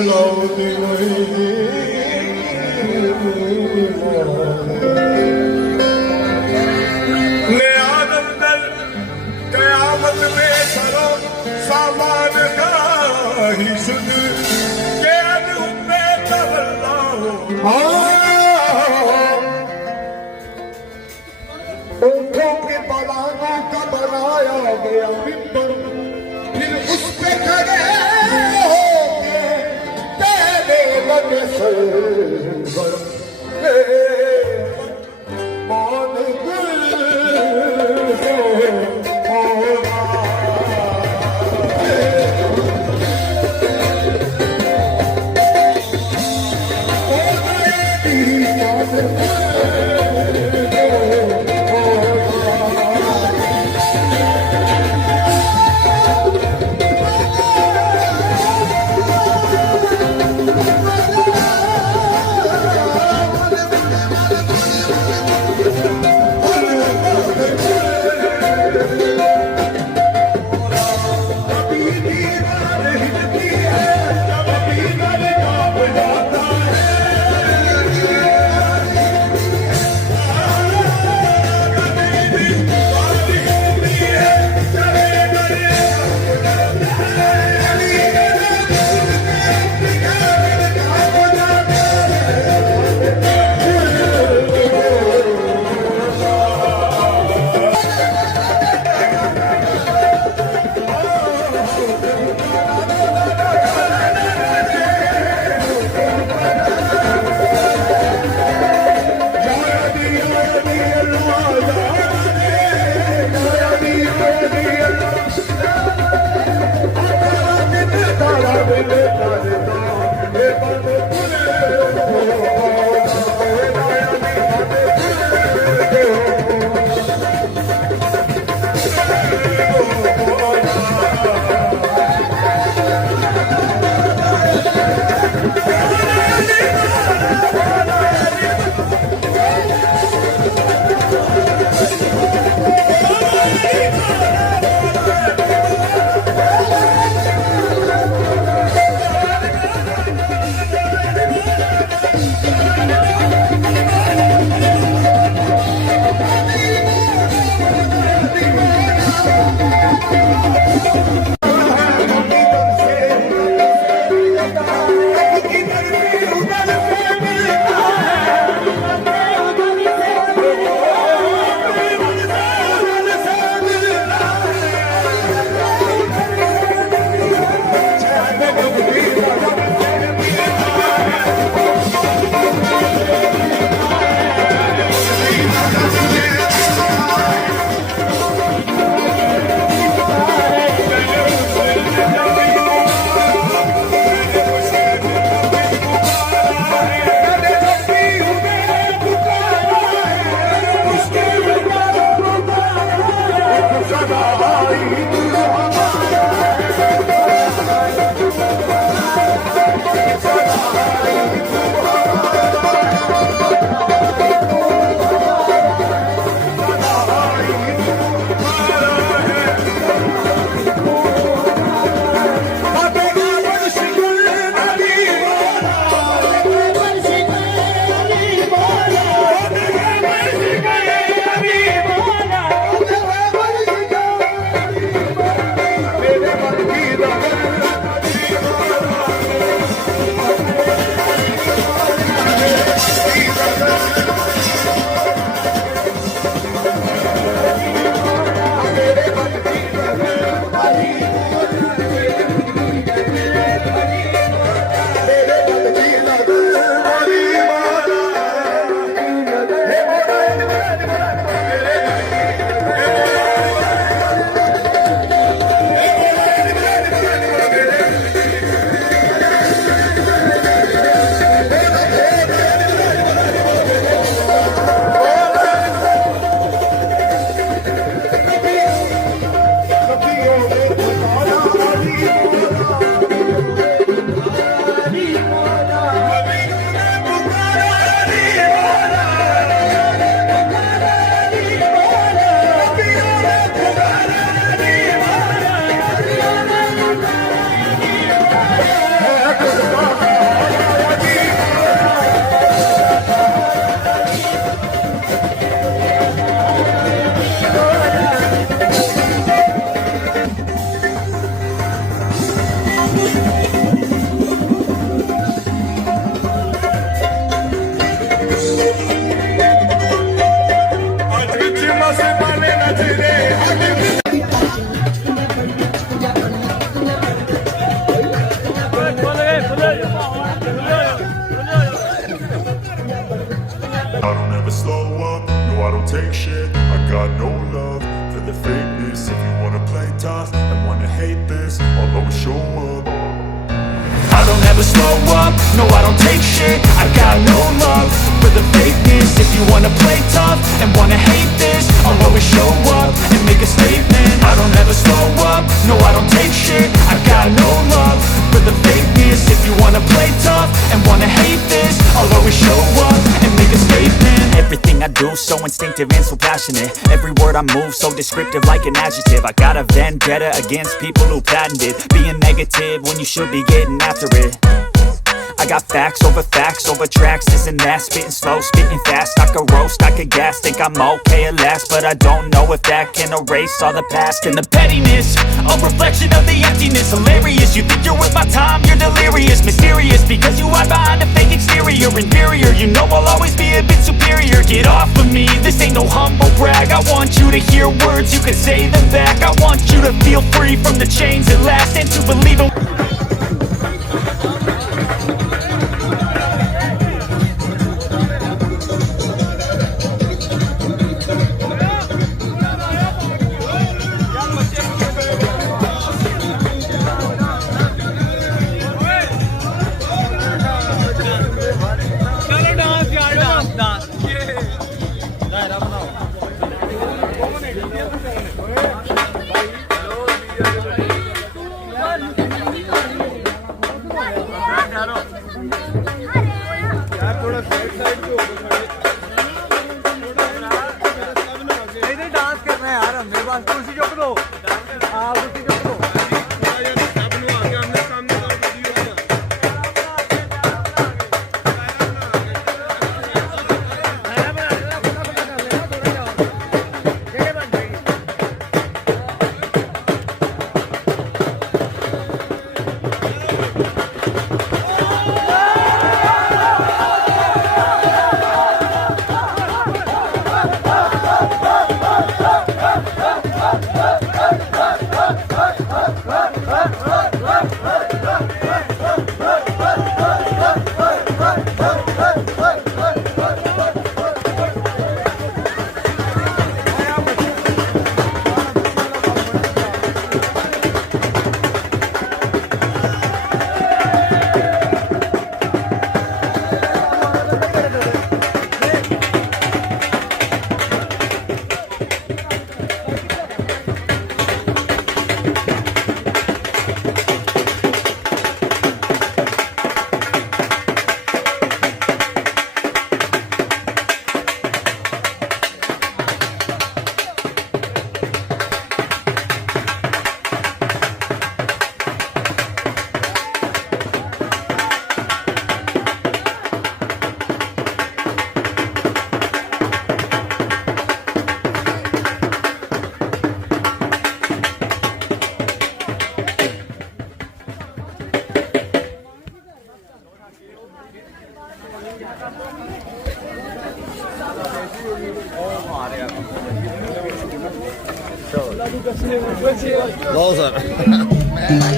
बुलाओ ले आदम दल कयामत में सरो सामान का ही सुन के अनहुम्मे तवल्लाओ ऊँटों के बलानों का बनाया गया मिंबर फिर उस पे खड़े होके तेरे लगे सरवर मान गुल से होगा आज विच मसे माने नजरे आज I don't ever slow up, no I don't take shit. I got no love for the fakeness. If you wanna play tough and wanna hate this, I'll always show up. I don't ever slow up, no I don't take shit. I got no love for the fakeness. If you wanna play tough and wanna hate this, I'll always show up and make a statement. I don't ever slow up, no I don't take shit. I got no love for the fakeness. If you wanna play tough and wanna hate this, I'll always show up and make a statement. Everything I do so instinctive and so passionate. Every word I move so descriptive like an adjective. I got a vendetta against people who patented being negative when you should be getting after it. I got facts over tracks, this and that. Spitting slow, spitting fast. I could roast, I could gas. Think I'm okay at last, but I don't know if that can erase all the past. And the pettiness, a reflection of the emptiness. Hilarious, you think you're worth my time, you're delirious. Mysterious, because you hide behind a fake exterior. Inferior, you know I'll always be a bit superior. Get off of me, this ain't no humble brag. I want you to hear words, you can say them back. I want you to feel free from the chains that last, and to believe them. कुर्सी चुक दो, हाँ कुर्सी चुक दो। Lol, sir.